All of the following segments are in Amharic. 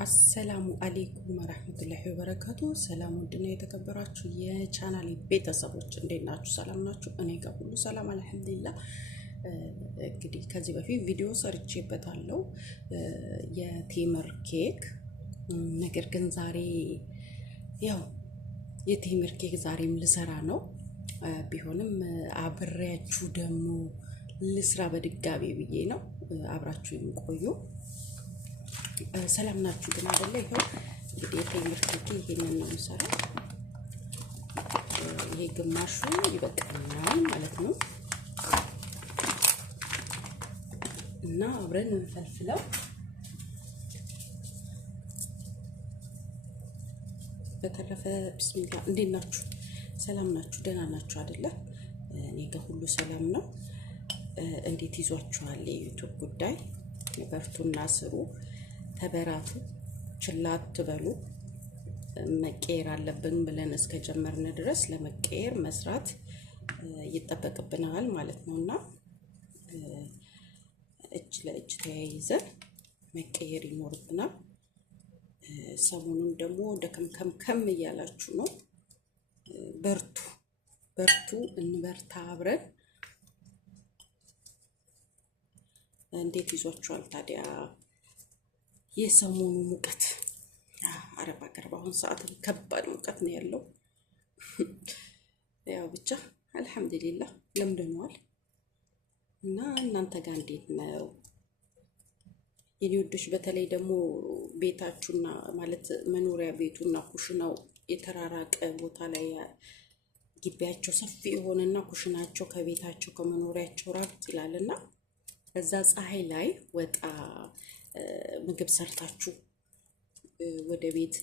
አሰላሙ አለይኩም ወራህመቱላሂ ወበረካቱ። ሰላም ውድና የተከበራችሁ የቻናሌ ቤተሰቦች እንዴት ናችሁ? ሰላም ናችሁ? እኔ ጋር ሁሉ ሰላም አልሐምዱሊላህ። እንግዲህ ከዚህ በፊት ቪዲዮ ሰርቼበታለሁ የቴምር ኬክ። ነገር ግን ዛሬ ያው የቴምር ኬክ ዛሬም ልሰራ ነው። ቢሆንም አብሬያችሁ ደግሞ ልስራ በድጋሚ ብዬ ነው። አብራችሁ የሚቆዩ ሰላም ናችሁ ግን አይደለ? ይሄው እንግዲህ የቴምር ኬክ ይሄንን ነው የምሰራው። ይሄ ግማሹ ይበቃኛል ማለት ነው እና አብረን እንፈልፍለው። በተረፈ ቢስሚላ እንዴት ናችሁ? ሰላም ናችሁ? ደህና ናችሁ አይደለ? እኔ ጋር ሁሉ ሰላም ነው። እንዴት ይዟችኋል የዩቲዩብ ጉዳይ? በርቱና ስሩ፣ ተበራቱ፣ ችላ አትበሉ። መቀየር አለብን ብለን እስከጀመርን ድረስ ለመቀየር መስራት ይጠበቅብናል ማለት ነውና እጅ ለእጅ ተያይዘን መቀየር ይኖርብናል። ሰሞኑን ደግሞ ደከምከም እያላችሁ ነው። በርቱ በርቱ፣ እንበርታ አብረን። እንዴት ይዟችኋል ታዲያ የሰሞኑ ሙቀት? አረብ ሀገር በአሁኑ ሰዓት ከባድ ሙቀት ነው ያለው። ያው ብቻ አልሐምዱሊላህ ለምደነዋል። እና እናንተ ጋር እንዴት ነው የኔ ወዶች? በተለይ ደግሞ ቤታችሁና ማለት መኖሪያ ቤቱና ኩሽናው የተራራቀ ቦታ ላይ ግቢያቸው ሰፊ የሆነና ኩሽናቸው ከቤታቸው ከመኖሪያቸው ራቅ ይላልና እዛ ፀሐይ ላይ ወጣ ምግብ ሰርታችሁ ወደ ቤት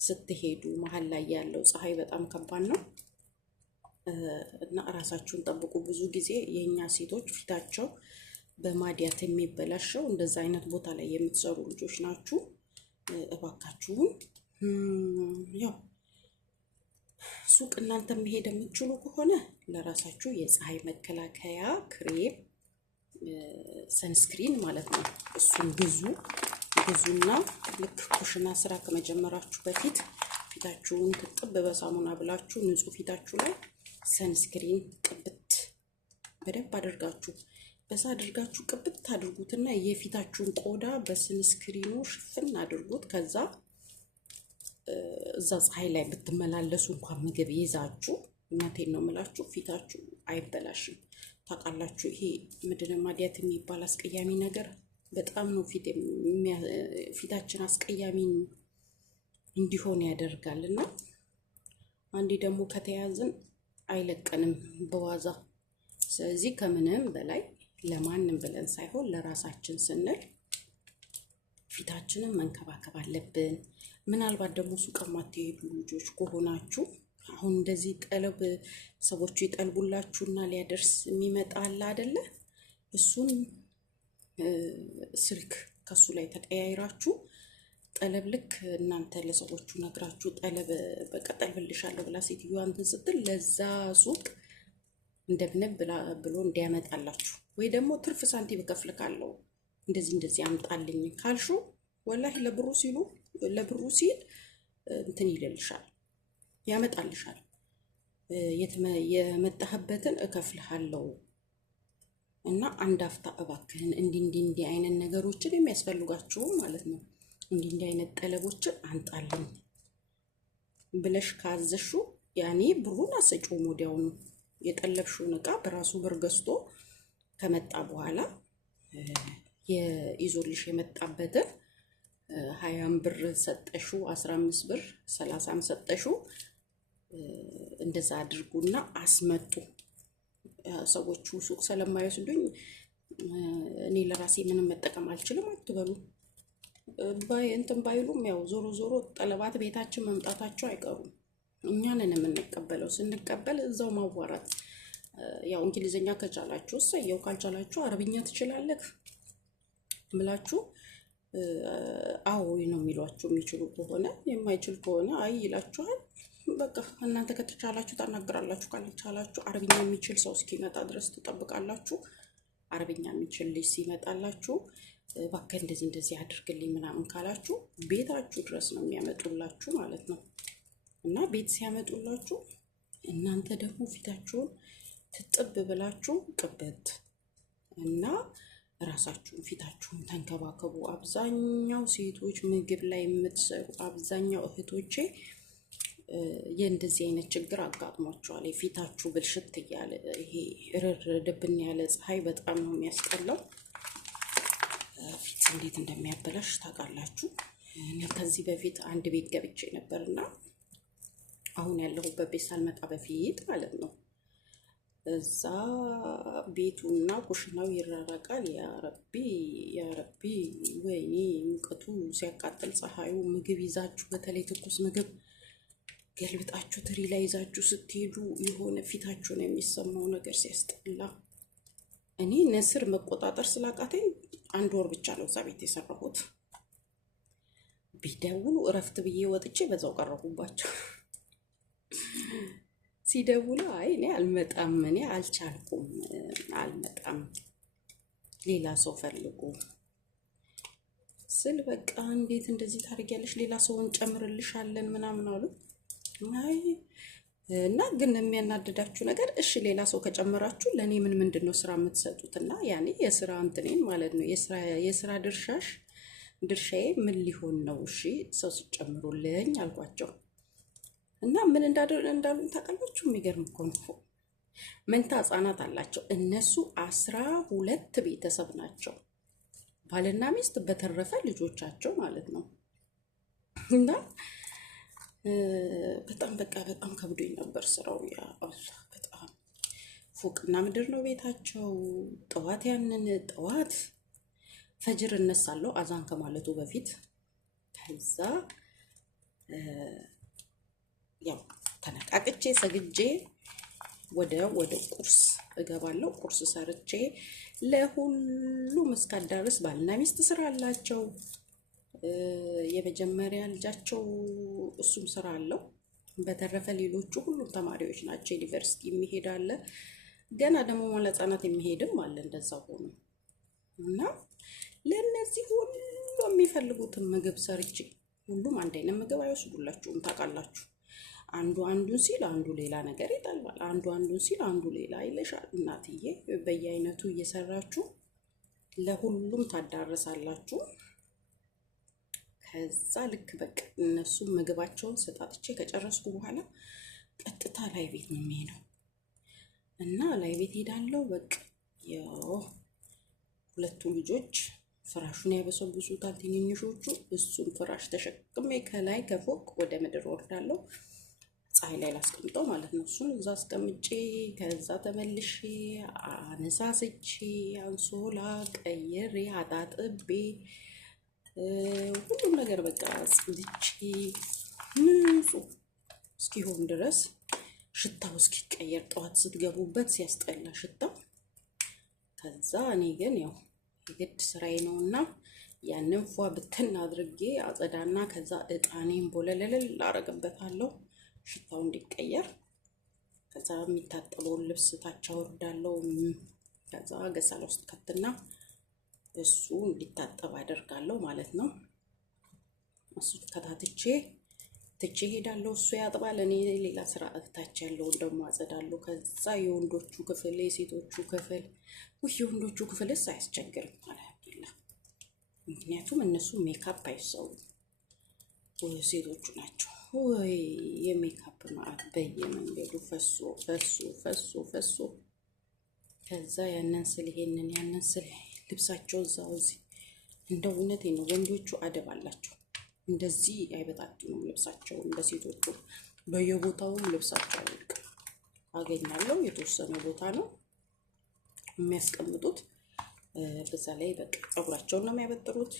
ስትሄዱ መሀል ላይ ያለው ፀሐይ በጣም ከባድ ነው እና እራሳችሁን ጠብቁ። ብዙ ጊዜ የእኛ ሴቶች ፊታቸው በማዲያት የሚበላሸው እንደዛ አይነት ቦታ ላይ የምትሰሩ ልጆች ናችሁ። እባካችሁን ያው ሱቅ እናንተ መሄድ የምትችሉ ከሆነ ለራሳችሁ የፀሐይ መከላከያ ክሬም ሰንስክሪን ማለት ነው። እሱን ግዙና ልክ ኩሽና ስራ ከመጀመራችሁ በፊት ፊታችሁን ትጥብ በሳሙና ብላችሁ ንጹህ ፊታችሁ ላይ ሰንስክሪን ቅብት በደንብ አድርጋችሁ በዛ አድርጋችሁ ቅብት አድርጉትና የፊታችሁን ቆዳ በሰንስክሪኑ ሽፍን አድርጉት። ከዛ እዛ ፀሐይ ላይ ብትመላለሱ እንኳን ምግብ ይዛችሁ እናቴን ነው የምላችሁ ፊታችሁ አይበላሽም። ታውቃላችሁ ይሄ ምንድነው ማዲያት የሚባል አስቀያሚ ነገር በጣም ነው ፊታችን አስቀያሚ እንዲሆን ያደርጋልና አንዴ ደግሞ ከተያዝን አይለቀንም በዋዛ። ስለዚህ ከምንም በላይ ለማንም ብለን ሳይሆን ለራሳችን ስንል ፊታችንን መንከባከብ አለብን። ምናልባት ደግሞ ሱቅ የማትሄዱ ልጆች ከሆናችሁ አሁን እንደዚህ ጠለብ ሰዎቹ ይጠልቡላችሁና ሊያደርስ የሚመጣ አለ አይደለ? እሱን ስልክ ከሱ ላይ ተቀያይራችሁ ጠለብ ልክ እናንተ ለሰዎቹ ነግራችሁ ጠለብ በቃ ጠልብልሻለሁ ብላ ሴትዮዋ እንትን ስትል ለዛ ሱቅ እንደምንም ብሎ እንዲያመጣላችሁ ወይ ደግሞ ትርፍ ሳንቲም እከፍልካለሁ እንደዚህ አምጣልኝ ካልሹ ወላሂ ለብሩ ሲል እንትን ይልልሻል፣ ያመጣልሻል። የመጣህበትን እከፍልሃለሁ እና አንድ አፍታ እባክህን እንዲህ አይነት ነገሮችን የሚያስፈልጓችሁ ማለት ነው እንዲህ አይነት ጠለቦችን አንጣልኝ ብለሽ ካዘሹ ያኔ ብሩን አሰጪውም ወዲያውኑ የጠለብሽውን እቃ በራሱ ብር ገዝቶ ከመጣ በኋላ ይዞልሽ የመጣበትን 20 ብር ሰጠሹ 15 ብር 30 ሰጠሹ እንደዛ አድርጉና አስመጡ። ሰዎቹ ሱቅ ስለማይወስዱኝ እኔ ለራሴ ምንም መጠቀም አልችልም አትበሉ። እንትን ባይሉም ያው ዞሮ ጠለባት ቤታችን መምጣታቸው አይቀሩም። እኛንን የምንቀበለው ስንቀበል እዛው ማዋራት። ያው እንግሊዝኛ ከቻላችሁ እሰየው፣ ካልቻላችሁ አረብኛ ትችላለህ ብላችሁ አዎ ነው የሚሏችሁ። የሚችሉ ከሆነ የማይችል ከሆነ አይ ይላችኋል። በቃ እናንተ ከተቻላችሁ ታናግራላችሁ፣ ካልቻላችሁ አረብኛ የሚችል ሰው እስኪመጣ ድረስ ትጠብቃላችሁ። አረብኛ የሚችል ልጅ ሲመጣላችሁ እባክህ እንደዚህ እንደዚህ አድርግልኝ ምናምን ካላችሁ ቤታችሁ ድረስ ነው የሚያመጡላችሁ ማለት ነው። እና ቤት ሲያመጡላችሁ እናንተ ደግሞ ፊታችሁን ትጥብ ብላችሁ ቅበት እና ራሳችሁን ፊታችሁን ተንከባከቡ። አብዛኛው ሴቶች ምግብ ላይ የምትሰሩ አብዛኛው እህቶቼ የእንደዚህ አይነት ችግር አጋጥሟቸዋል። የፊታችሁ ብልሽት እያለ ይሄ ርር ድብን ያለ ፀሐይ በጣም ነው የሚያስጠላው። ፊት እንዴት እንደሚያበላሽ ታውቃላችሁ። ከዚህ በፊት አንድ ቤት ገብቼ ነበርና አሁን ያለሁበት ቤት ሳልመጣ በፊት ማለት ነው። እዛ ቤቱና ኩሽናው ይራራቃል። ያረቢ ያረቢ፣ ወይኔ ሙቀቱ ሲያቃጥል ፀሐዩ። ምግብ ይዛችሁ በተለይ ትኩስ ምግብ ገልብጣችሁ ትሪ ላይ ይዛችሁ ስትሄዱ የሆነ ፊታችሁን የሚሰማው ነገር ሲያስጠላ። እኔ ንስር መቆጣጠር ስላቃተኝ 1 ወር ብቻ ነው እዛ ቤት የሰራሁት። ቢደውሉ እረፍት ብዬ ወጥቼ በዛው ቀረሁባቸው። ሲደውሉ አይ እኔ አልመጣም፣ እኔ አልቻልኩም፣ አልመጣም፣ ሌላ ሰው ፈልጉ ስል በቃ እንዴት እንደዚህ ታደርጊያለሽ? ሌላ ሰውን ጨምርልሻለን ምናምን አሉ። አይ እና ግን የሚያናድዳችሁ ነገር እሺ ሌላ ሰው ከጨመራችሁ ለእኔ ምንድን ነው ስራ የምትሰጡት? እና ያኔ የስራ እንትኔን ማለት ነው የስራ ድርሻዬ ምን ሊሆን ነው? እሺ ሰው ሲጨምሩልኝ አልኳቸው። እና ምን እንዳሉኝ ታውቃላችሁ? የሚገርም እኮ ነው። መንታ ህጻናት አላቸው እነሱ 12 ቤተሰብ ናቸው፣ ባልና ሚስት በተረፈ ልጆቻቸው ማለት ነው። እና በጣም በቃ በጣም ከብዶኝ ነበር ስራው። ያ አላህ በጣም ፎቅና ምድር ነው ቤታቸው። ጠዋት ፈጅር እነሳለሁ አዛን ከማለቱ በፊት። ከዛ ያው ተነቃቅቼ ሰግጄ ወደ ቁርስ እገባለሁ። ቁርስ ሰርቼ ለሁሉም እስካዳርስ ባልና ሚስት ስራ አላቸው። የመጀመሪያ ልጃቸው እሱም ስራ አለው። በተረፈ ሌሎቹ ሁሉም ተማሪዎች ናቸው። ዩኒቨርሲቲ የሚሄድ አለ፣ ገና ደግሞ መዋዕለ ህጻናት የሚሄድም አለ። እንደዛ ሆኖ እና ለእነዚህ ሁሉ የሚፈልጉትን ምግብ ሰርቼ፣ ሁሉም አንድ አይነት ምግብ አይወስዱላችሁም ታውቃላችሁ። አንዱ አንዱን ሲል አንዱ ሌላ ነገር ይጠልባል። አንዱ አንዱን ሲል አንዱ ሌላ ይለሻል። እናትዬ በየአይነቱ እየሰራችሁ ለሁሉም ታዳርሳላችሁ። ከዛ ልክ በቃ እነሱ ምግባቸውን ሰጣጥቼ ከጨረስኩ በኋላ ቀጥታ ላይ ቤት ነው የሚሄደው እና ላይ ቤት ሄዳለሁ። በቃ ያው 2 ልጆች ፍራሹን ያበሰብሱታል ትንንሾቹ። እሱን ፍራሽ ተሸክሜ ከላይ ከፎቅ ወደ ምድር ወርዳለሁ። ፀሐይ ላይ ላስቀምጠው ማለት ነው። እሱን እዛ አስቀምጬ ከዛ ተመልሼ አነሳስቼ አንሶላ ቀይሬ አጣጥቤ ሁሉም ነገር በቃ ጽድቼ ንጹህ እስኪሆን ድረስ ሽታው እስኪቀየር ጠዋት ስትገቡበት ሲያስጠላ ሽታው። ከዛ እኔ ግን ያው የግድ ስራዬ ነውና ያንን ፏ ብትን አድርጌ አጸዳና ከዛ እጣኔን ቦለለል አረግበታለሁ ሽታው እንዲቀየር። ከዛ የሚታጠበውን ልብስ ታች አወርዳለሁ። ከዛ ገሳላ ውስጥ ከትና እሱ እንዲታጠብ አደርጋለሁ ማለት ነው። እሱ ከታትቼ ሄዳለሁ። እሱ ያጥባል፣ እኔ ሌላ ስራ ታች ያለውን ደግሞ አጸዳለሁ። ከዛ የወንዶቹ ክፍል የሴቶቹ ክፍል የወንዶቹ ክፍልስ አያስቸግርም አልሐምዱሊላህ። ምክንያቱም እነሱ ሜካፕ አይሰሩም፣ ሴቶቹ ናቸው። ወይ የሜካፕ ማዕት በየመንገዱ ፈሶ ከዛ ያንን ስል ይሄንን ያንን ስል ልብሳቸው እዛው እዚህ። እንደው እውነቴን ነው ወንዶቹ አደብ አላቸው፣ እንደዚህ አይበጣጥኑም ልብሳቸው። እንደ ሴቶቹ በየቦታውም ልብሳቸው አይወድቅም። አገኛለሁ የተወሰነ ቦታ ነው የሚያስቀምጡት። በዛ ላይ በቃ ፀጉራቸውን ነው የሚያበጥሩት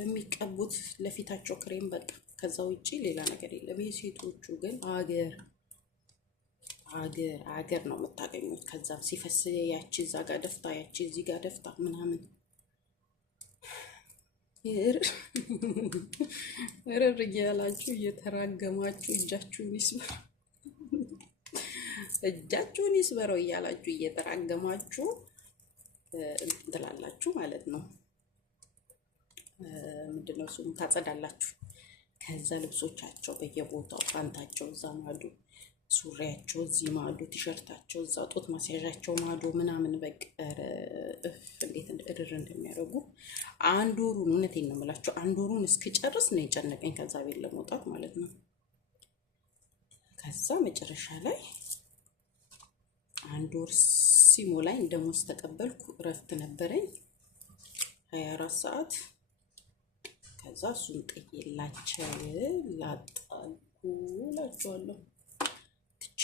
የሚቀቡት፣ ለፊታቸው ክሬም በቃ። ከዛ ውጪ ሌላ ነገር የለም። የሴቶቹ ግን አገር ነው የምታገኙት። ከዛም ሲፈስ ያቺ እዛ ጋር ደፍታ ያቺ እዚህ ጋር ደፍታ ምናምን እርር እያላችሁ እየተራገማችሁ እጃችሁን ይስበረው እያላችሁ እየተራገማችሁ ትላላችሁ ማለት ነው። ምንድነው ስሙ ታጸዳላችሁ። ከዛ ልብሶቻቸው በየቦታው ፓንታቸው እዛ ማዶ፣ ሱሪያቸው እዚህ ማዶ፣ ቲሸርታቸው እዛ፣ ጡት ማስያዣቸው ማዶ ምናምን በቃ እንዴት እርር እንደሚያደርጉ አንድ ወሩን እውነቴን ነው የምላቸው፣ አንድ ወሩን እስክጨርስ ነው የጨነቀኝ ከዛ ቤት ለመውጣት ማለት ነው። ከዛ መጨረሻ ላይ አንድ ወር ሲሞላኝ ደሞዝ ተቀበልኩ። እረፍት ነበረኝ 24 ሰዓት። ከዛ እሱን ጥዬላቸው ላጣልኩ እላቸዋለሁ። ትቼ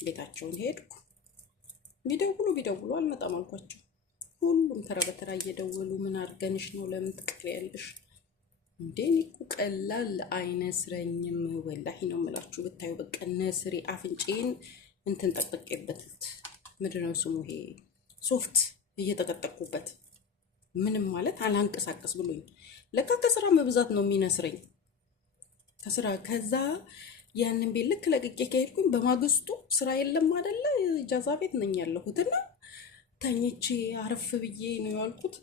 ቤታቸውን ሄድኩ። ቢደውሉ አልመጣም አልኳቸው። ሁሉም ተራ በተራ እየደወሉ ምን አድርገንሽ ነው ለምን ትቀሪያለሽ? እንዴ እኔ እኮ ቀላል አይነስረኝም ወላሂ ነው የምላችሁ። ብታዩ በቃ ነስሪ አፍንጬን እንትን ጠቅቄበት ምንድን ነው ስሙ ይሄ ሶፍት እየጠቀጠቅኩበት ምንም ማለት አላንቀሳቀስ ብሎኝ ለካ ከስራ መብዛት ነው የሚነስረኝ ከስራ። ከዛ ያንን ቤት ልክ ለቅቄ ከሄድኩኝ በማግስቱ ስራ የለም አይደለ ኢጃዛ ቤት ነኝ ያለሁትና ተኝቼ አረፍ ብዬ ነው ያልኩት።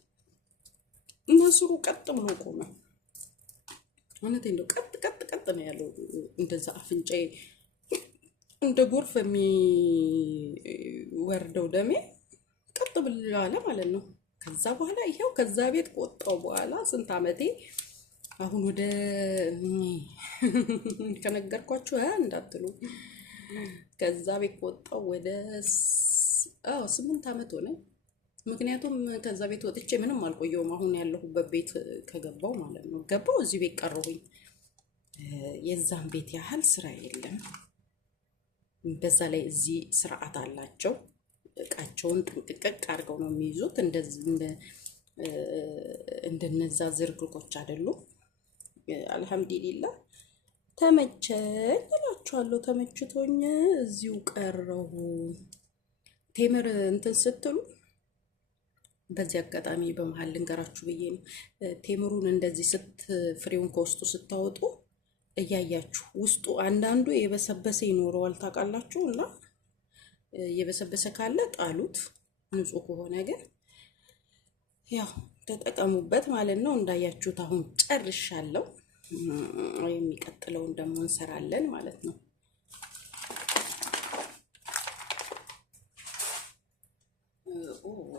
ነስሩ ቀጥ ብሎ ቆመ። እውነቴን ነው ቀጥ ነው ያለው። እንደዛ አፍንጫዬ እንደ ጎርፍ የሚወርደው ደሜ ቀጥ ብሎ አለ ማለት ነው። ከዛ በኋላ ይሄው ከዛ ቤት ከወጣሁ በኋላ ስንት ዓመቴ አሁን ወደ ከነገርኳችሁ እንዳትሉ ከዛ ቤት ከወጣሁ ወደ 8 ዓመት ሆነ። ምክንያቱም ከዛ ቤት ወጥቼ ምንም አልቆየውም። አሁን ያለሁበት ቤት ከገባው ማለት ነው ገባው እዚህ ቤት ቀረሁኝ። የዛን ቤት ያህል ስራ የለም። በዛ ላይ እዚህ ስርዓት አላቸው። እቃቸውን ጥንቅቅ አድርገው ነው የሚይዙት። እንደነዛ ዝርግርጎች አይደሉም። አልሐምዱሊላህ ተመቸኝ እላችኋለሁ። ተመችቶኝ እዚሁ ቀረሁ። ቴምር እንትን ስትሉ በዚህ አጋጣሚ በመሀል ልንገራችሁ ብዬ ነው። ቴምሩን እንደዚህ ፍሬውን ከውስጡ ስታወጡ እያያችሁ ውስጡ አንዳንዱ የበሰበሰ ይኖረዋል ታውቃላችሁ። እና የበሰበሰ ካለ ጣሉት፣ ንጹህ ከሆነ ግን ያው ተጠቀሙበት ማለት ነው። እንዳያችሁት አሁን ጨርሻለሁ። የሚቀጥለውን ደግሞ እንሰራለን ማለት ነው።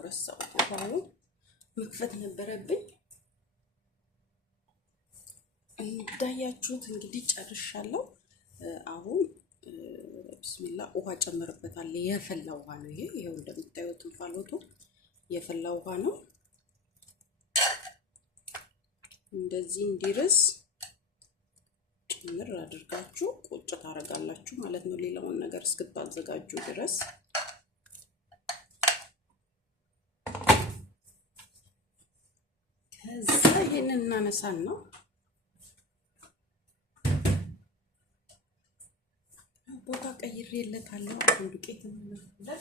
ረሳሁት፣ ውሃውን መክፈት ነበረብኝ። እንዳያችሁት እንግዲህ ጨርሻለሁ። አሁን ብስሚላ ውሃ ጨምርበታል። የፈላ ውሃ ነው ይሄ። ይሄው እንደምታዩት እንፋሎቱ የፈላ ውሃ ነው። እንደዚህ እንዲርስ ጭምር አድርጋችሁ ቁጭ ታረጋላችሁ ማለት ነው፣ ሌላውን ነገር እስክታዘጋጁ ድረስ። ከዛ ይሄንን እናነሳን ነው ቦታ ቀይሬለታለሁ። አሁን ዱቄት እንመጣለን።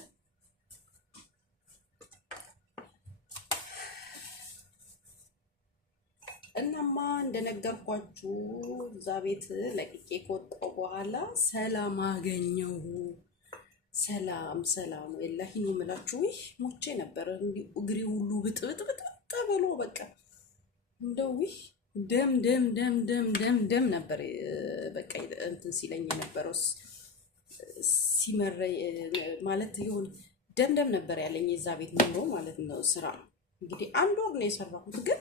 እናማ እንደነገርኳችሁ እዛ ቤት ለቅቄ ከወጣሁ በኋላ ሰላም አገኘሁ። ሰላም ወላሂ ነው የምላችሁ። ሞቼ ነበር እንዲህ እግሬ ሁሉ ብጥብጥ ብሎ በቃ እንደው ደም ነበር በቃ እንትን ሲለኝ የነበረው ሲመረኝ ማለት ይሁን ደም ነበር ያለኝ የዛ ቤት ኑሮ ማለት ነው። ስራ እንግዲህ አንድ ወር ነው የሰራሁት፣ ግን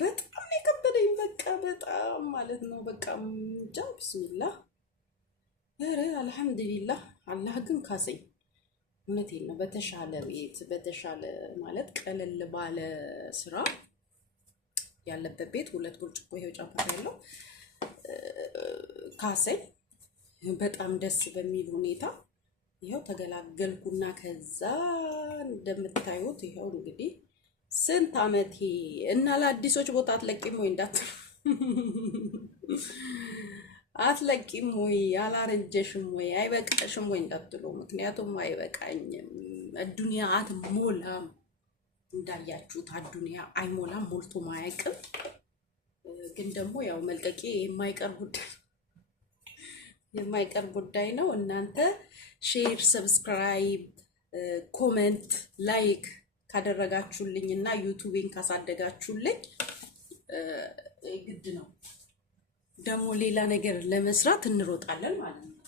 በጣም የከበደኝ በቃ በጣም ማለት ነው። በቃ እንጃ ቢስሚላህ ኧረ አልሐምዱሊላህ። አላህ ግን ካሰኝ። እውነቴን ነው። በተሻለ ቤት በተሻለ ማለት ቀለል ባለ ስራ ያለበት ቤት 2 ብርጭቆ ይሄው ጨምር ያለው ካሰኝ። በጣም ደስ በሚል ሁኔታ ይሄው ተገላገልኩና ከዛ እንደምታዩት ይሄው እንግዲህ ስንት ዓመቴ እና ለአዲሶች ቦታ አትለቂም ወይ እንዳትሉ አትለቂም ወይ አላረጀሽም ወይ አይበቃሽም ወይ እንዳትሉ። ምክንያቱም አይበቃኝም። አዱንያ አትሞላም። እንዳያችሁት አዱንያ አይሞላም፣ ሞልቶ ማያውቅም። ግን ደግሞ ያው መልቀቄ የማይቀር ጉዳይ ነው። እናንተ ሼር፣ ሰብስክራይብ፣ ኮሜንት፣ ላይክ ካደረጋችሁልኝ እና ዩቲዩብን ካሳደጋችሁልኝ ግድ ነው። ደግሞ ሌላ ነገር ለመስራት እንሮጣለን ማለት ነው።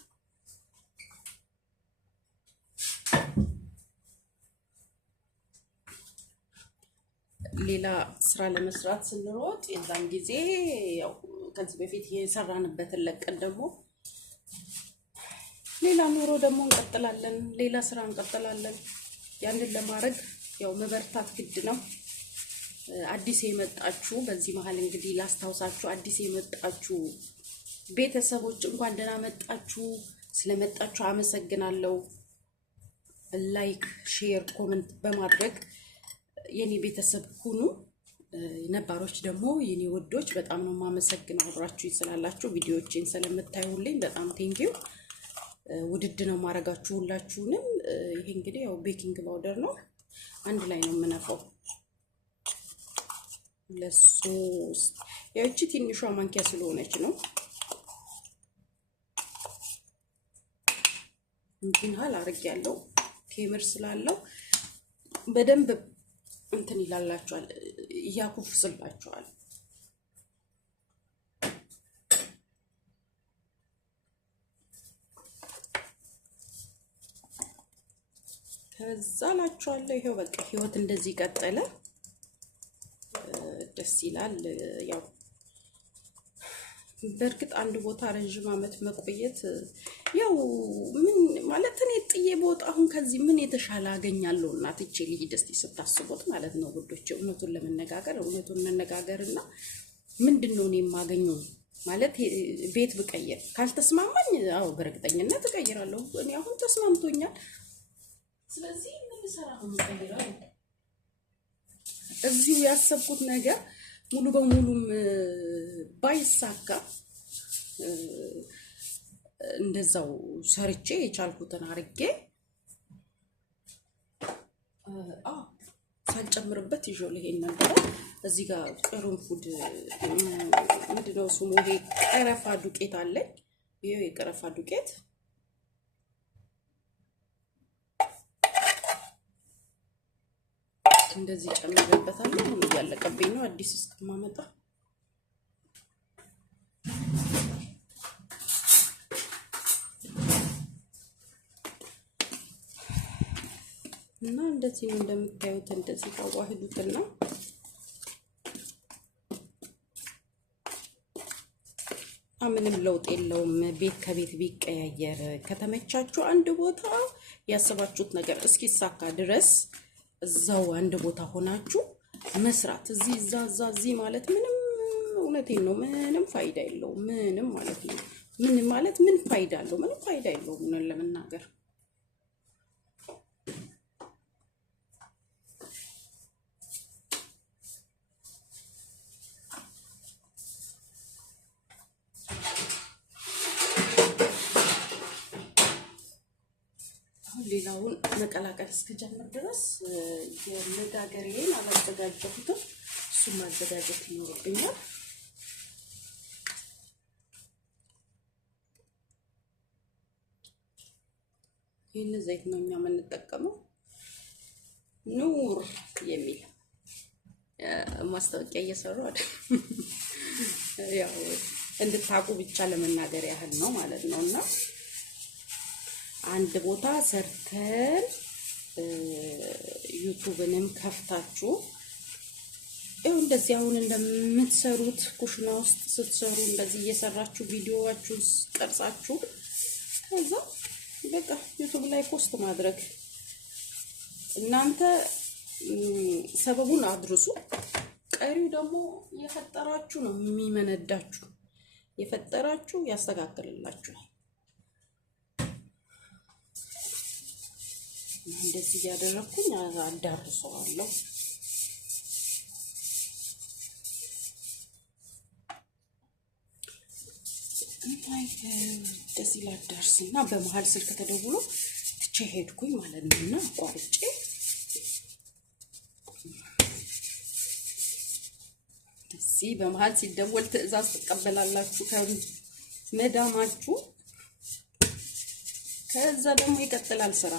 ሌላ ስራ ለመስራት ስንሮጥ የዛን ጊዜ ያው ከዚህ በፊት የሰራንበትን ለቀን ደግሞ ሌላ ኑሮ ደግሞ እንቀጥላለን፣ ሌላ ስራ እንቀጥላለን። ያንን ለማድረግ ያው መበርታት ግድ ነው። አዲስ የመጣችሁ በዚህ መሀል እንግዲህ ላስታውሳችሁ፣ አዲስ የመጣችሁ ቤተሰቦች እንኳን ደህና መጣችሁ። ስለመጣችሁ አመሰግናለሁ። ላይክ፣ ሼር፣ ኮሜንት በማድረግ የኔ ቤተሰብ ሁኑ። ነባሮች ደግሞ የኔ ወዶች በጣም ነው የማመሰግነው አብራችሁ ስላላችሁ፣ ቪዲዮዎችን ስለምታዩልኝ በጣም ቴንኪው። ውድድ ነው ማረጋችሁ ሁላችሁንም። ይሄ እንግዲህ ያው ቤኪንግ ፓውደር ነው፣ አንድ ላይ ነው የምነፋው ለሶስት። ያው እቺ ትንሿ ማንኪያ ስለሆነች ነው እንዲናል አርግ ያለው ቴምር ስላለው በደንብ እንትን ይላላችኋል፣ ያኩፍስላችኋል። ከዛ ላችኋለሁ። ይሄው በቃ ህይወት እንደዚህ ቀጠለ። ደስ ይላል። ያው በእርግጥ አንድ ቦታ ረጅም ዓመት መቆየት ያው ምን ማለት እኔ ጥዬ ቦታ አሁን ከዚህ ምን የተሻለ አገኛለሁ? እናት እቺ ልጅ ደስቲ ስታስቡት ማለት ነው ውዶች፣ እውነቱን እንነጋገርና ምንድነው እኔ የማገኘው ማለት ቤት ብቀየር ካልተስማማኝ፣ አዎ በእርግጠኝነት እቀይራለሁ። እኔ አሁን ተስማምቶኛል። ስለዚህ ምን ሰራ ነው የምቀይረው? እዚሁ ያሰብኩት ነገር ሙሉ በሙሉም ባይሳካ እንደዛው ሰርቼ የቻልኩትን አርጌ ሳልጨምርበት ይዤው ልሄድ ነበር። እዚህ ጋር ቅርንፉድ ምንድነው ስሙ? ይሄ ቀረፋ ዱቄት አለኝ። ይሄ የቀረፋ ዱቄት እንደዚህ ጨምሬበታለሁ። አሁን እያለቀብኝ ነው አዲስ እስከማመጣ። እና እንደዚህ ነው እንደምታዩት። እንደዚህ ታዋህዱትና ምንም ለውጥ የለውም። ቤት ከቤት ቢቀያየር ከተመቻችሁ አንድ ቦታ ያሰባችሁት ነገር እስኪሳካ ድረስ እዛው አንድ ቦታ ሆናችሁ መስራት። እዚህ እዛ እዚህ ማለት ምንም እውነቴን ነው ምንም ፋይዳ የለውም። ምንም ማለት ነው ምን ፋይዳ አለው? ምንም ፋይዳ የለውም ነው ለመናገር። ሌላውን መቀላቀል እስከጀመር ድረስ የመጋገሪያን አላዘጋጀሁትም። እሱን ማዘጋጀት ይኖርብኛል። ይህን ዘይት ነው እኛ የምንጠቀመው፣ ኑር የሚል ማስታወቂያ እየሰሩ አይደል? ያው እንድታቁ ብቻ ለመናገር ያህል ነው ማለት ነው። እና አንድ ቦታ ሰርተን ዩቲዩብንም ከፍታችሁ ይኸው እንደዚህ አሁን እንደምትሰሩት ኩሽና ውስጥ ስትሰሩ እንደዚህ እየሰራችሁ ቪዲዮዋችሁን ቀርጻችሁ ከዛ በቃ ዩቲዩብ ላይ ፖስት ማድረግ። እናንተ ሰበቡን አድርሱ፣ ቀሪው ደግሞ የፈጠራችሁ ነው የሚመነዳችሁ። የፈጠራችሁ ያስተካክልላችኋል። እንደዚህ ያደረኩኝ አዳርሰዋለሁ። እንደዚህ ላዳርስና በመሀል ስልክ ተደውሎ ትቼ ሄድኩኝ ማለት ነው። እና አቋርጬ እንደዚህ በመሀል ሲደወል ትዕዛዝ ትቀበላላችሁ ከመዳማችሁ። ከዛ ደግሞ ይቀጥላል ስራ፣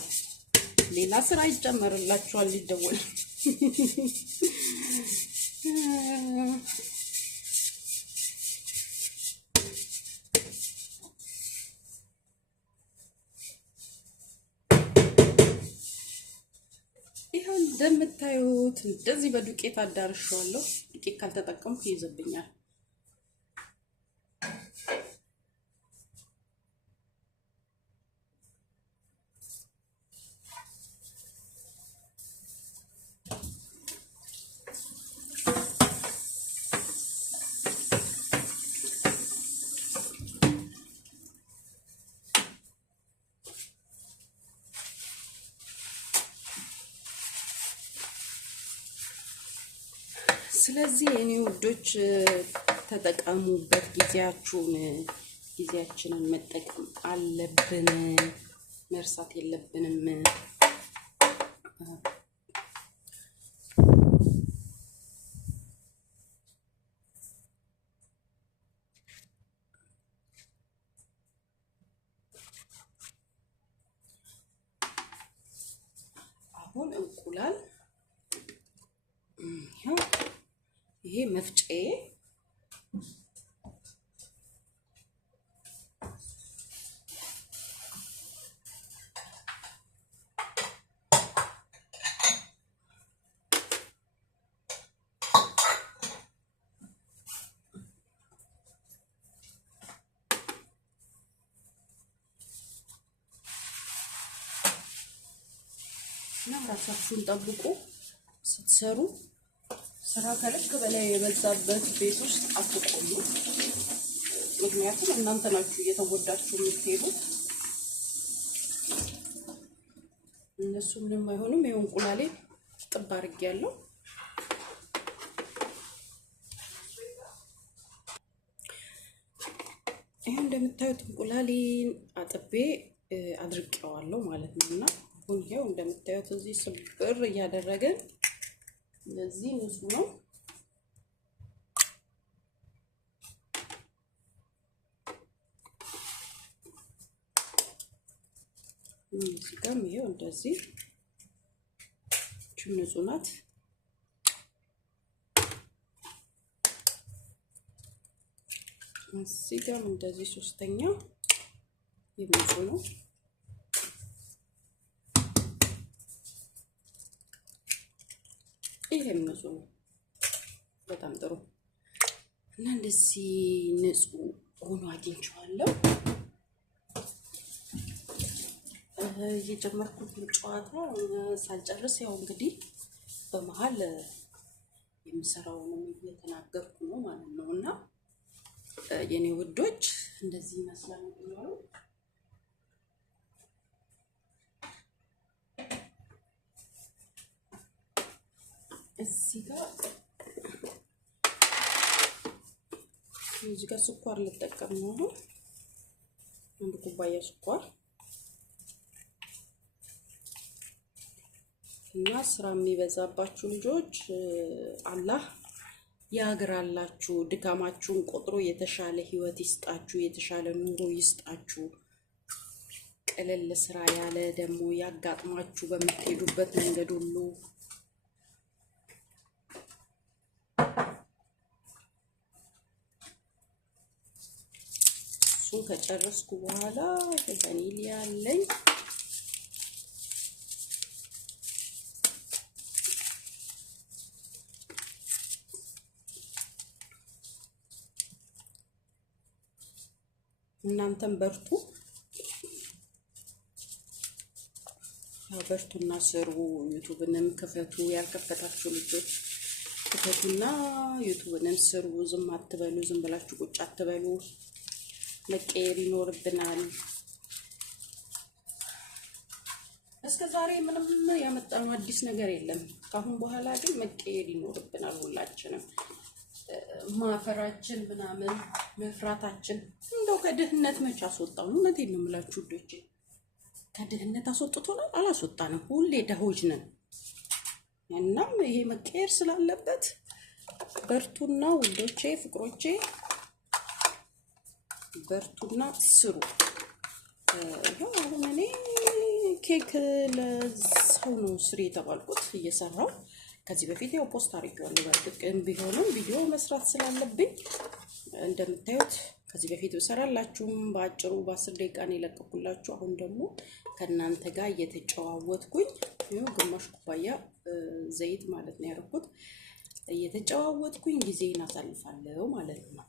ሌላ ስራ ይጨመርላችኋል ሊደወል እንደምታዩት እንደዚህ በዱቄት አዳርሻለሁ። ዱቄት ካልተጠቀምኩ ይይዝብኛል። ስለዚህ የኔ ውዶች ተጠቀሙበት። ጊዜያችንን መጠቀም አለብን፣ መርሳት የለብንም። አሁን እንቁላል ይሄ መፍጫዬ እና ራሳችሁን ጠብቁ ስትሰሩ። ስራ ከልክ በላይ የበዛበት ቤት ውስጥ አትቆዩ። ምክንያቱም እናንተ ናችሁ እየተጎዳችሁ የምትሄዱት። እነሱ ምንም አይሆኑም። ይሄው እንቁላሌ ጥብ አድርጌያለሁ። ይሄ እንደምታዩት እንቁላሌን አጥቤ አድርቄዋለሁ ማለት ነውና አሁን ይሄው እንደምታዩት እዚህ ስብር እያደረገን ለዚህ ንጹህ ነው። እዚህ ጋር ይሄው እንደዚህ ንጹህ ናት። እዚህ ጋር እንደዚህ ሶስተኛው ንጹህ ነው። ይሄም ንጹህ ነው። በጣም ጥሩ እና እንደዚህ ንጹህ ሆኖ አግኝቼዋለሁ። የጀመርኩት ጨዋታ ሳልጨርስ ያው እንግዲህ በመሃል የምሰራው ነው እየተናገርኩ ነው ማለት ነው። እና የኔ ውዶች እንደዚህ ይመስላል ነው። እዚህ ጋር ስኳር ልጠቀም ነው። አንድ ኩባያ ስኳር እና ስራ የሚበዛባችሁ ልጆች አላህ ያግራላችሁ፣ ድካማችሁን ቆጥሮ የተሻለ ህይወት ይስጣችሁ፣ የተሻለ ኑሮ ይስጣችሁ። ቀለል ስራ ያለ ደግሞ ያጋጥማችሁ በምትሄዱበት መንገድ ሁሉ። እሱን ከጨረስኩ በኋላ ቫኒሊያ አለኝ። እናንተም በርቱና ስሩ። ዩቲዩብንም ክፈቱ። ያልከፈታችሁ ልጆች ክፈቱና ዩቲዩብንም ስሩ። ዝም አትበሉ። ዝም ብላችሁ ቁጭ አትበሉ። መቀየር ይኖርብናል። እስከ ዛሬ ምንም ያመጣነው አዲስ ነገር የለም። ካሁን በኋላ ግን መቀየር ይኖርብናል ሁላችንም። ማፈራችን ምናምን መፍራታችን እንደው ከድህነት መች አስወጣን? እውነቴን ነው የምላችሁ ውዶቼ፣ ከድህነት አስወጥቶናል? አላስወጣንም። ሁሌ ደሆች ነን። እናም ይሄ መቀየር ስላለበት በርቱና ውዶቼ፣ ፍቅሮቼ በርቱና ስሩ። ይሄው አሁን እኔ ኬክ ለሰው ነው ስሪ የተባልኩት እየሰራው። ከዚህ በፊት ያው ፖስት አድርጌዋለሁ። በእርግጥ ግን ቢሆንም ቪዲዮ መስራት ስላለብኝ እንደምታዩት ከዚህ በፊት ብሰራላችሁም በአጭሩ በ10 ደቂቃ ነው የለቀኩላችሁ። አሁን ደግሞ ከእናንተ ጋር እየተጨዋወትኩኝ ግማሽ ኩባያ ዘይት ማለት ነው ያደረኩት። እየተጨዋወትኩኝ ጊዜን አሳልፋለሁ ማለት ነው።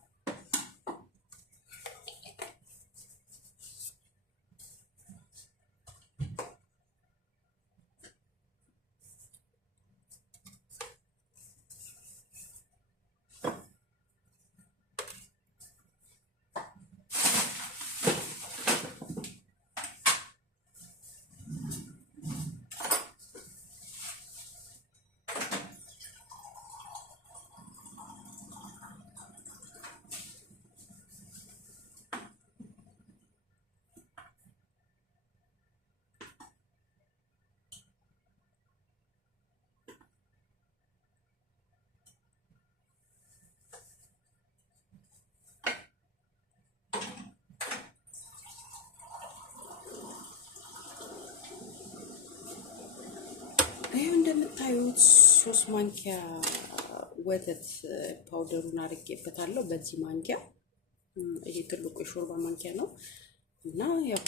ይሄው እንደምታዩት 3 ማንኪያ ወተት ፓውደሩን አድርጌበታለሁ። በዚህ ማንኪያ ይሄ ትልቁ የሾርባ ማንኪያ ነው እና ያው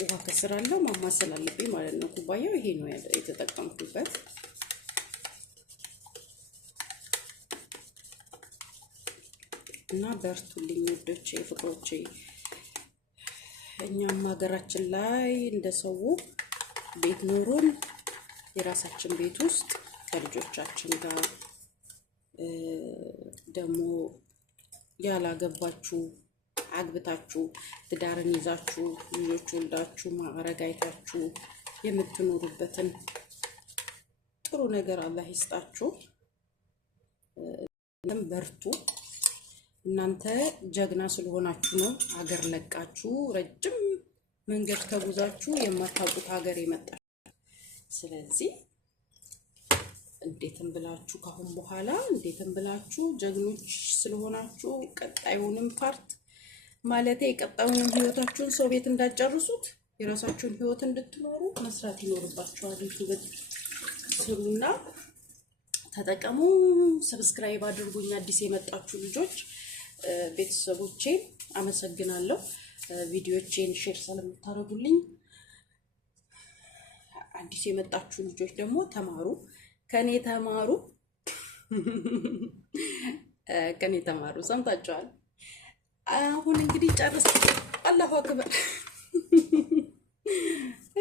ውሃ ከስር አለው ማማሰል አለብኝ ማለት ነው። ኩባያው ይሄ ነው የተጠቀምኩበት። እና በርቱልኝ ውዶቼ፣ ፍቅሮቼ። እኛም ሀገራችን ላይ እንደሰው ቤት ኖሮን የራሳችን ቤት ውስጥ ከልጆቻችን ጋር ደግሞ ያላገባችሁ አግብታችሁ ትዳርን ይዛችሁ ልጆች ወልዳችሁ ማዕረግ አይታችሁ የምትኖሩበትን ጥሩ ነገር አላህ ይስጣችሁ። በርቱ። እናንተ ጀግና ስለሆናችሁ ነው ሀገር ለቃችሁ ረጅም መንገድ ተጉዛችሁ የማታውቁት ሀገር የመጣችሁ። ስለዚህ እንዴትም ብላችሁ ካሁን በኋላ እንዴትም ብላችሁ ጀግኖች ስለሆናችሁ ቀጣዩንም ፓርት ማለት የቀጣዩንም ህይወታችሁን ሰው ቤት እንዳጨርሱት የራሳችሁን ህይወት እንድትኖሩ መስራት ይኖርባችኋል። ዩቲዩብ ስሩና ተጠቀሙ። ሰብስክራይብ አድርጉኝ። አዲስ የመጣችሁ ልጆች ቤተሰቦቼ አመሰግናለሁ። ቪዲዮቼን ሼር ስለምታደርጉልኝ። አዲስ የመጣችሁ ልጆች ደግሞ ተማሩ፣ ከኔ ተማሩ፣ ከኔ ተማሩ። ሰምታችኋል። አሁን እንግዲህ ጨርስ። አላሁ አክበር።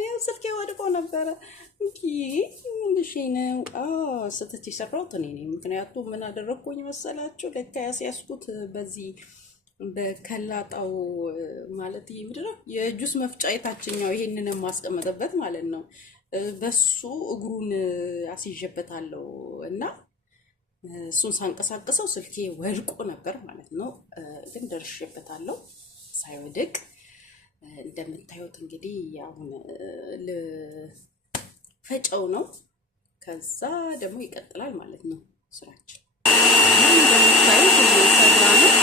ያው ስልኬ ወድቆ ነበረ እንዴ? ምንሽ ነው? ስተት የሰራሁት እኔ ነኝ። ምክንያቱም ምን አደረኩኝ መሰላችሁ? ለካ ያስያዝኩት በዚህ በከላጣው ማለት ይሄ ምንድነው የጁስ መፍጫ የታችኛው ይሄንን የማስቀመጥበት ማለት ነው። በሱ እግሩን አስይዤበታለሁ እና እሱን ሳንቀሳቀሰው ስልኬ ወድቆ ነበር ማለት ነው። ግን ደርሼበታለሁ ሳይወድቅ። እንደምታዩት እንግዲህ አሁን ልፈጨው ነው። ከዛ ደግሞ ይቀጥላል ማለት ነው ስራችን። እንደምታዩት እየሰራ ነው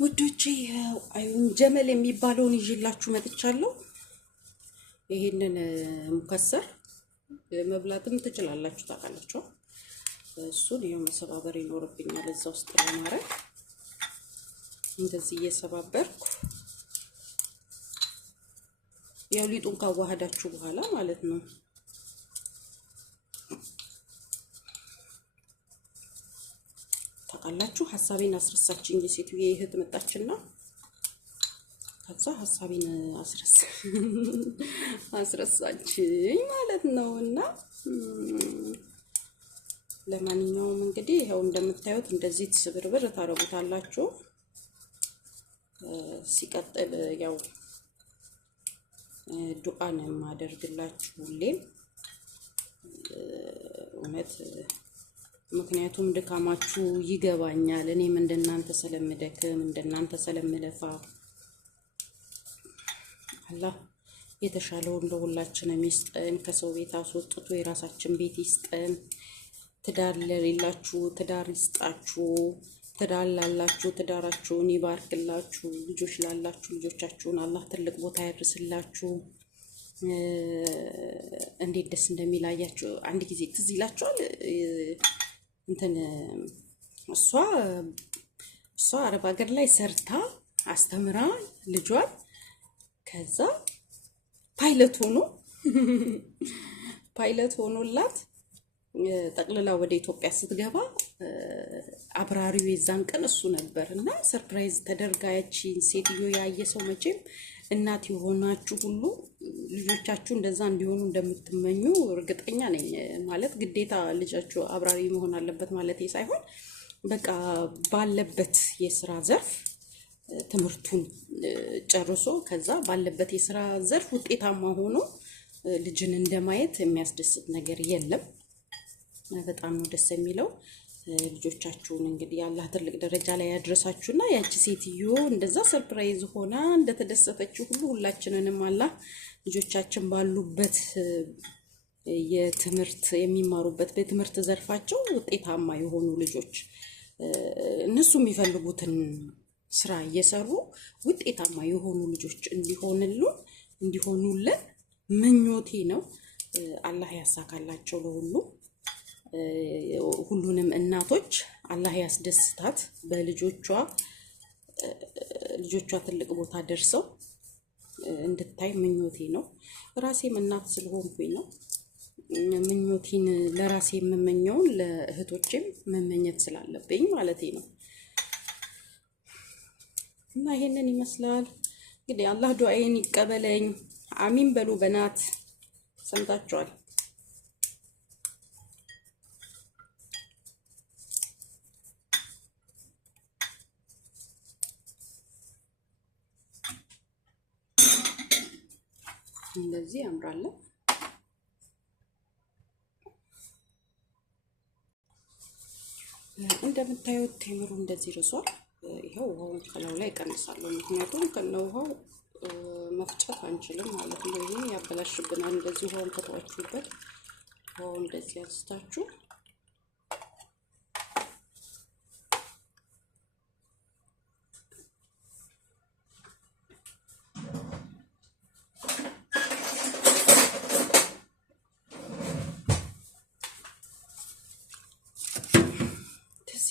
ውዶቼ። አይሁን ጀመል የሚባለውን ይዤላችሁ መጥቻለሁ። ይሄንን ሙከሰር መብላትም ትችላላችሁ፣ ታውቃላችሁ። እሱን ይሄው መሰባበር ይኖርብኛል እዛ ውስጥ ለማድረግ። እንደዚህ እየሰባበርኩ ያው ሊጡን ካዋሃዳችሁ በኋላ ማለት ነው። ታውቃላችሁ ሐሳቤን አስረሳችኝ የሴትዬ እህት መጣችና ከዛ ሐሳቤን አስረሳችኝ ማለት ነው። እና ለማንኛውም እንግዲህ ይኸው እንደምታዩት እንደዚህ ትስብርብር ታረጉታላችሁ። ሲቀጥል ያው ዱዓን የማደርግላችሁ ሁሌም እውነት፣ ምክንያቱም ድካማችሁ ይገባኛል። እኔም እንደናንተ ስለምደክም እንደናንተ ስለምለፋ አላህ የተሻለውን ለሁላችንም ይስጠን። ከሰው ቤት አስወጥቶ የራሳችን ቤት ይስጠን። ትዳር ለሌላችሁ ትዳር ይስጣችሁ። ትዳር ላላችሁ ትዳራችሁን ይባርክላችሁ። ልጆች ላላችሁ ልጆቻችሁን አላህ ትልቅ ቦታ ያድርስላችሁ። እንዴት ደስ እንደሚላያችሁ አንድ ጊዜ ትዝ ይላችኋል። እንትን እሷ እሷ አረብ ሀገር ላይ ሰርታ አስተምራ ልጇን ከዛ ፓይለት ሆኖ ፓይለት ሆኖላት ጠቅልላ ወደ ኢትዮጵያ ስትገባ አብራሪው የዛን ቀን እሱ ነበር እና ሰርፕራይዝ ተደርጋ ያቺን ሴትዮ ያየ ሰው መቼም እናት የሆናችሁ ሁሉ ልጆቻችሁ እንደዛ እንዲሆኑ እንደምትመኙ እርግጠኛ ነኝ። ማለት ግዴታ ልጃችሁ አብራሪ መሆን አለበት ማለት ሳይሆን በቃ ባለበት የስራ ዘርፍ ትምህርቱን ጨርሶ ከዛ ባለበት የስራ ዘርፍ ውጤታማ ሆኖ ልጅን እንደማየት የሚያስደስት ነገር የለም። በጣም ነው ደስ የሚለው። ልጆቻችሁን እንግዲህ አላህ ትልቅ ደረጃ ላይ ያድረሳችሁና ያቺ ሴትዮ እንደዛ ሰርፕራይዝ ሆና እንደተደሰተችው ሁሉ ሁላችንንም አላህ ልጆቻችን ባሉበት የትምህርት የሚማሩበት በትምህርት ዘርፋቸው ውጤታማ የሆኑ ልጆች እነሱ የሚፈልጉትን ስራ እየሰሩ ውጤታማ የሆኑ ልጆች እንዲሆኑልን ምኞቴ ነው። አላህ ያሳካላቸው ለሁሉ ሁሉንም እናቶች አላህ ያስደስታት። በልጆቿ ትልቅ ቦታ ደርሰው እንድታይ ምኞቴ ነው። ራሴም እናት ስለሆንኩኝ ነው ምኞቴን ለራሴ የምመኘውን ለእህቶቼም መመኘት ስላለብኝ ማለቴ ነው። እና ይሄንን ይመስላል እንግዲህ። አላህ ዱዓዬን ይቀበለኝ። አሚን በሉ በናት። ሰምታችኋል። እንደዚህ ያምራል። እንደምታዩት ቴምሩ እንደዚህ ርሷል። ይሄው ውሃውን ከላዩ ላይ እቀንሳለሁ፣ ምክንያቱም ከነውሃው መፍጨት አንችልም ማለት ነው። ይሄ ያበላሽብናል። እንደዚህ ውሃውን ከተዋችሁበት ውሃውን እንደዚህ አንስታችሁ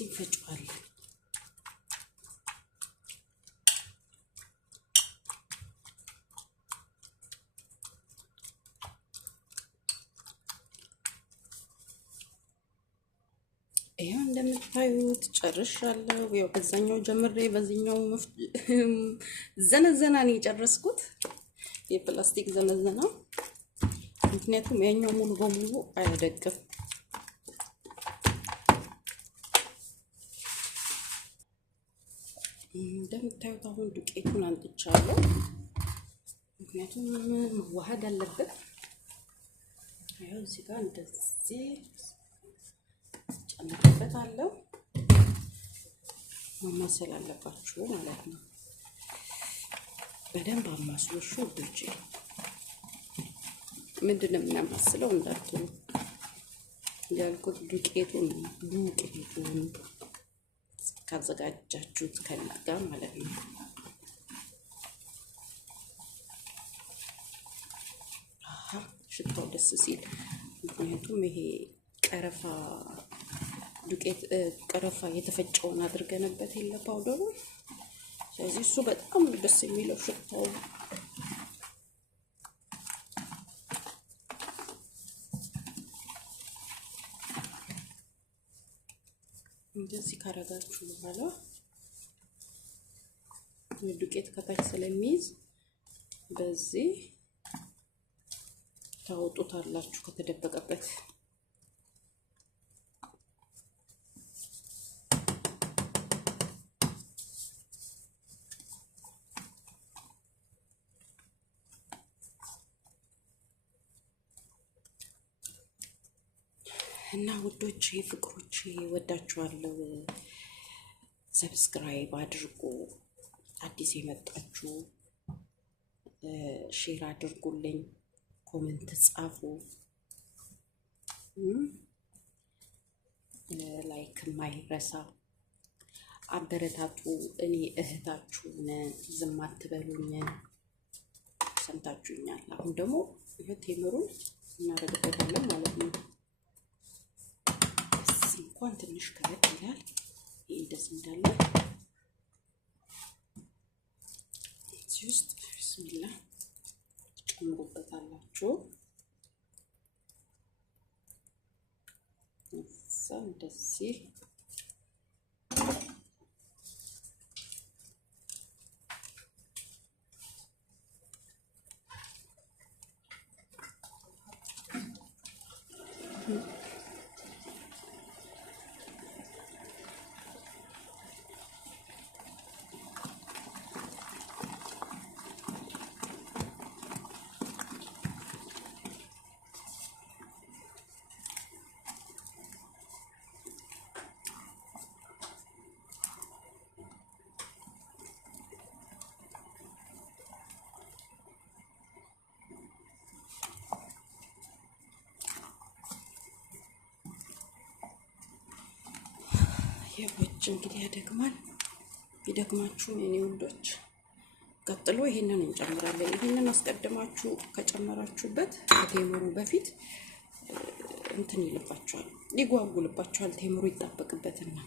እንፈጫዋለን። ይሄው እንደምታዩት ጨርሻለሁ። ያው በዛኛው ጀምሬ በዚህኛው ዘነዘና ነው የጨረስኩት፣ የፕላስቲክ ዘነዘና። ምክንያቱም ያኛው ሙሉ በሙሉ አያደቅም። እንደምታዩት አሁን ዱቄቱን አንጥቻለሁ፣ ምክንያቱም መዋሃድ አለበት። ያው እዚህ ጋር እንደዚህ ጨምርበታለሁ። ማማሰል አለባችሁ ማለት ነው። በደንብ አማስሎሹ ውዶቼ። ምንድነው የምናማስለው እንዳትሉ ያልኩት ዱቄቱን ካዘጋጃችሁት ከሊጥ ጋር ማለት ነው። ሽታው ደስ ሲል፣ ምክንያቱም ይሄ ቀረፋ ዱቄት ቀረፋ የተፈጨውን አድርገንበት የለ ፓውደሩ። ስለዚህ እሱ በጣም ደስ የሚለው ሽታው። እንደዚህ ካረጋችሁ በኋላ ዱቄት ከታች ስለሚይዝ በዚህ ታወጡታላችሁ ከተደበቀበት። እና ውዶች ፍቅሮች ወዳችኋለሁ። ሰብስክራይብ አድርጉ፣ አዲስ የመጣችሁ ሼር አድርጉልኝ፣ ኮሜንት ጻፉ፣ ላይክ ማይረሳ፣ አበረታቱ። እኔ እህታችሁ ነኝ፣ ዝም አትበሉኝ። ሰምታችሁኛል። አሁን ደግሞ ቴምሩን እናደርግበታለን ማለት ነው። እንኳን ትንሽ ከበድ ይላል። ይሄ እንደዚህ እንዳለ እዚህ ውስጥ ቢስሚላ ጨምሩበታላችሁ። እዛ እንደዚህ የወጭ እንግዲህ ያደግማል። ቢደግማችሁ የኔ ውዶች ቀጥሎ ይሄንን እንጨምራለን። ይሄንን አስቀድማችሁ ከጨመራችሁበት ከቴምሩ በፊት እንትን ይልባችኋል፣ ሊጓጉልባችኋል። ቴምሩ ይጣበቅበትና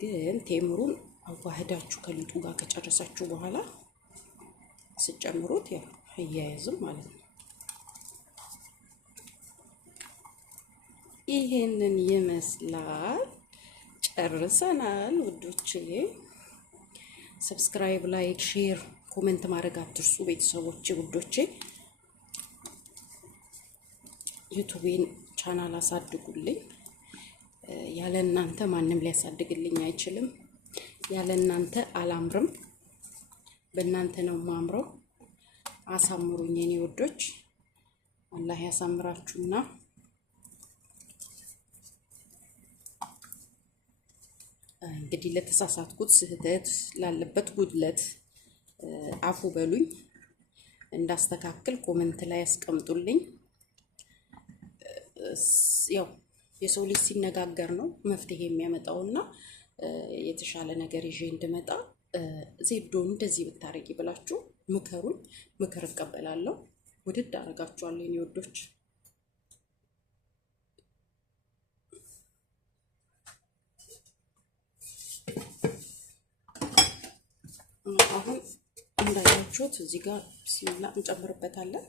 ግን ቴምሩን አዋህዳችሁ ከሊጡ ጋር ከጨረሳችሁ በኋላ ስጨምሩት ያው አያያዝም ማለት ነው። ይሄንን ይመስላል። ጨርሰናል ውዶቼ። ሰብስክራይብ፣ ላይክ፣ ሼር፣ ኮሜንት ማድረግ አትርሱ ቤተሰቦቼ ውዶቼ። ዩቲዩብን ቻናል አሳድጉልኝ። ያለ እናንተ ማንም ሊያሳድግልኝ አይችልም። ያለ እናንተ አላምርም። በእናንተ ነው ማምረው። አሳምሩኝ የኔ ውዶች። አላህ ያሳምራችሁና እንግዲህ ለተሳሳትኩት ስህተት ላለበት ጉድለት አፉ በሉኝ። እንዳስተካክል ኮሜንት ላይ ያስቀምጡልኝ። ያው የሰው ልጅ ሲነጋገር ነው መፍትሄ የሚያመጣውና የተሻለ ነገር ይዤ እንድመጣ ዜዶን እንደዚህ ብታረጊ ብላችሁ ምከሩኝ። ምክር እቀበላለሁ። ውድድ አደርጋችኋለሁ የኔ ወዶች። አሁን እንዳያችሁት እዚህ ጋር ቢስሚላ እንጨምርበታለን።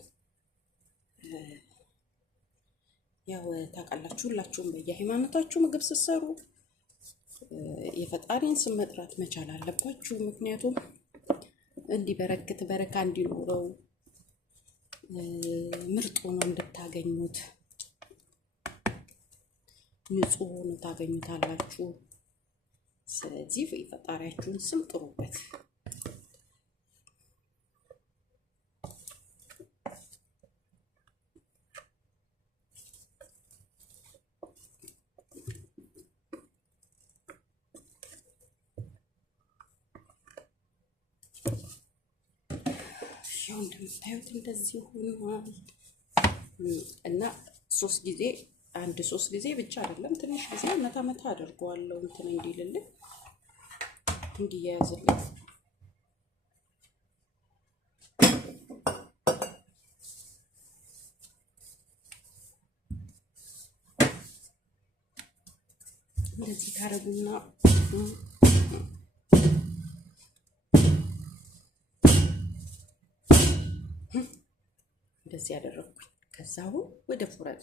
ያው ታውቃላችሁ ሁላችሁም በየሃይማኖታችሁ ምግብ ስትሰሩ የፈጣሪን ስም መጥራት መቻል አለባችሁ። ምክንያቱም እንዲበረክት በረካ እንዲኖረው ምርጥ ሆኖ እንድታገኙት ንጹህ ሆኖ ታገኙታላችሁ። ስለዚህ የፈጣሪያችሁን ስም ጥሩበት። ያው እንደምታዩት እንደዚህ ሆኗል እና ሶስት ጊዜ ብቻ አይደለም ትንሽ ጊዜ መታ አድርገዋለሁ እንትን እንዲልልኝ እንዲያያዝልኝ። እንደዚህ ታረጉና እንደዚህ ያደረኩኝ። ከዛው ወደ ፍረን